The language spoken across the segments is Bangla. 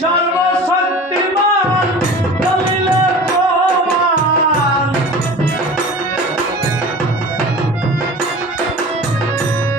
সর্বশক্তিমান দলিলের প্রমাণ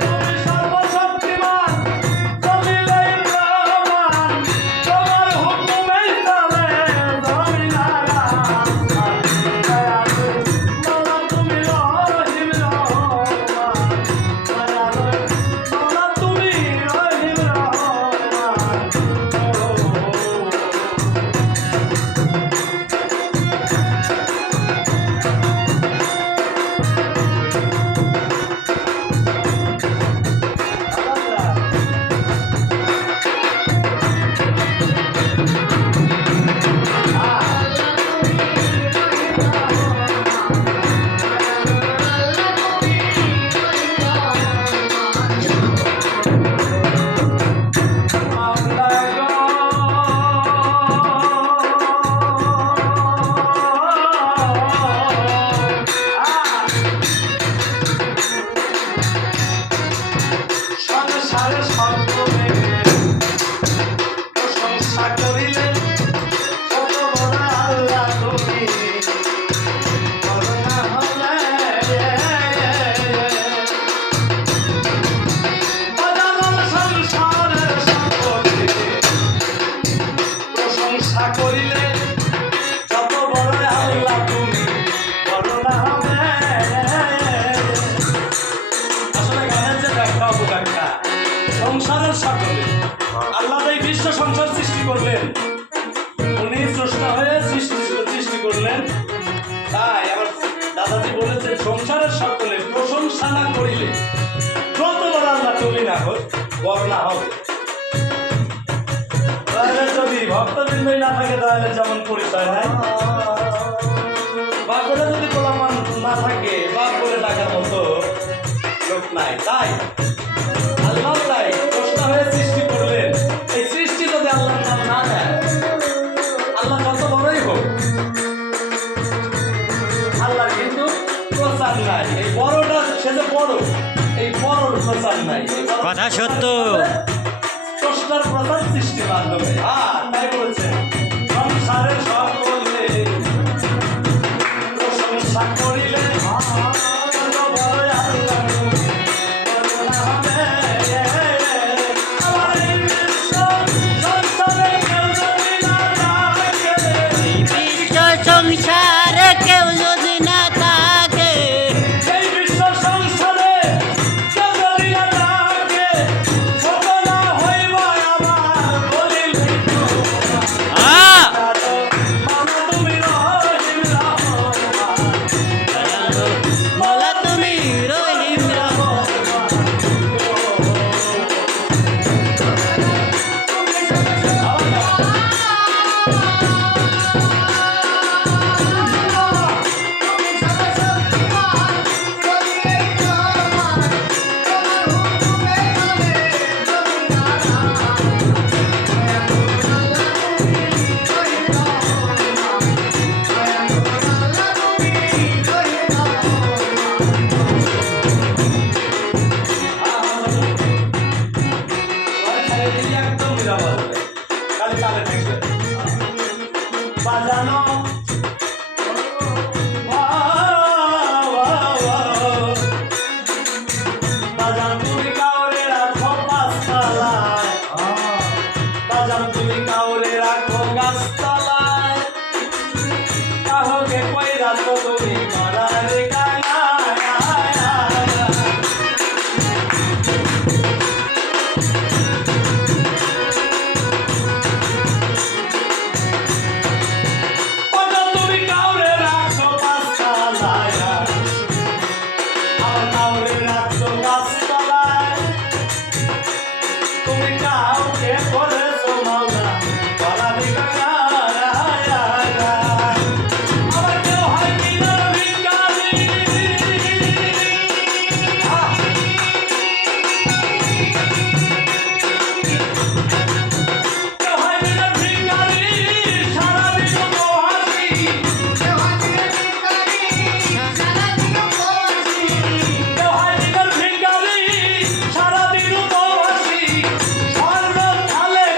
তুমি সর্বশক্তিমান দলিলের প্রমাণ তোমার হুকুমেই চলে জমিন আকাশ মাওলা তুমি রহিম রহমান মাওলা তুমি রহিম সংসারে সকলে প্রশংসা করিলে কত বড় আল্লাহ তুমি করুণা হলে বাজানোর সংসারের সকলে প্রশংসা করিলে কত বড় আল্লাহ তুমি করুণা হবে। আসলে গানের যে ব্যাখ্যা অপব্যাখ্যা সংসারের সকলে আল্লাহ এই বিশ্ব সংসার সৃষ্টি করলেন, উনি স্রষ্টা হয়ে সৃষ্টি করলেন। তাই আমার দাদাজি বলেছে সংসারের সকলে প্রশংসা না করিলে যত বড় আল্লাহ তুমি না হোক বর্ণনা হবে। তাহলে যদি ভক্তবৃন্দই না থাকে তাহলে যেমন পরিচয় নাই, বা করে যদি গোলামান না থাকে বা করে ডাকার মতো লোক নাই। তাই আল্লাহ তাই স্রষ্টা হয়ে সৃষ্টি করলেন। এই সৃষ্টি যদি আল্লাহর নাম না দেয়, আল্লাহ কত বড়ই হোক, আল্লাহর কিন্তু প্রচার নাই। এই বড়টা সে যে বড়, এই বড়র প্রচার নাই। কথা সত্য। স্রষ্টার প্রচার সৃষ্টির মাধ্যমে। তাই বলেছে সংসারের সকলে প্রশংসা করিলে কত বড় আল্লাহ তুমি করুণা হবে। আমার এই বিশ্ব সংসারে কেউ যদি না থাকে, বিশ্ব সংসারে কেউ যদি না থাকে, এই বিশ্ব সংসারে কেউ যদি না থাকে, ঘটনা হইব আমার বলিল মামা তুমি রহিম রহমান মাওলা তুমি রহিম রহমান। একদম নিরাপদ খালি তালে থাকবে বাজানো বাজান তুমি কাউরে রাখো গাছতলায়, বাজান তুমি কাউরে রাখো গাছতলায়, কাহকে কই রাখো তুমি করার গালায়। বাজান তুমি কাউরে রাখো গাছতলায়, আমার কাউরে রাখো গাছতলায়, তুমি কাউকে করেছো মাওলা করার গালায়। আমার কেউ হয় কিনা ভিখারি, কেউ হয় কিনা ভিখারি, সারাদিন উপহাসী, কেউ হয় কিনা ভিখারি, সারাদিন উপহাসী, সর্ব খালে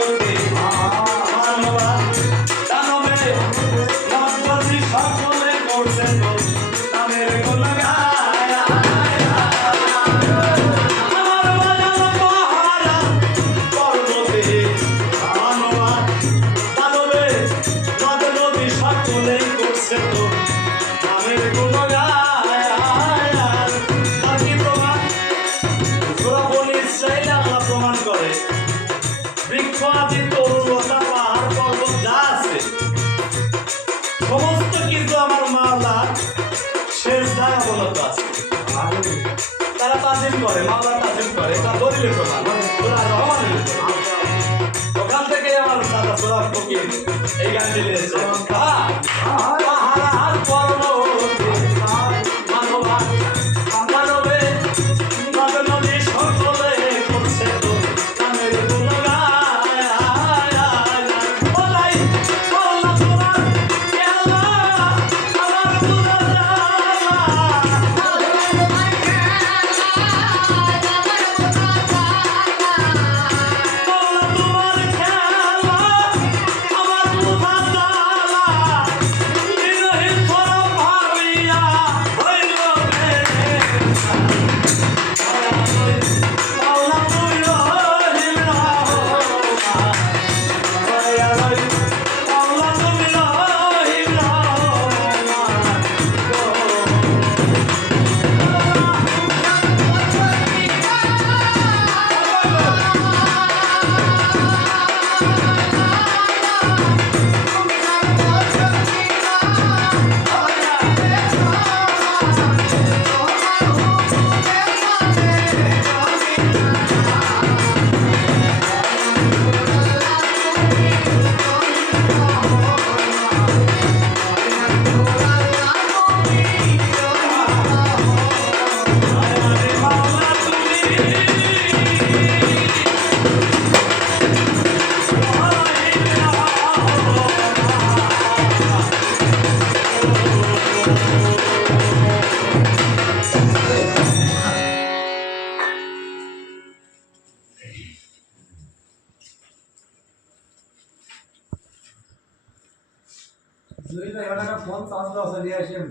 জগতে মানবাদ দানবে নরপতি সকলে করছে তো নামের গুণগান। আমার বাজানো পাহারা পর্বতে মানবাদ দানবে নরপতি সকলে করছে তো নামের গুণগান। তার কি প্রমাণ? সূরা বনী ইসরাঈল আল্লাহ প্রমাণ করে বৃক্ষ আদি তরুলতা পাহাড় পর্বত যা আছে সমস্ত কিছু আমার মাওলার সেজদায় অবনত আছে। তারা তাজিম করে, মাওলার তাজিম করে, এটা দলিলের প্রমাণ, সূরা রহমানের প্রমাণ। ওখান থেকে আমার দাদা সূরা ফকির এই গানটি লিখেছে। পাহাড় পর্বতে মানবাদ দানবে নদ-নদী সকলে করছে তো নামের গুণগান। বলাই বললা তোমার খেলা আমার বুঝা জ্বালা। বললা তোমার খেলা আমার বুঝা জ্বালা। বিরহী তোরা ভাবিয়া হইল রে। মাওলা তুই রহিম রহমান। মাওলা তুমি রহিম ফোন চার্জ আছে নিয়ে আসেন।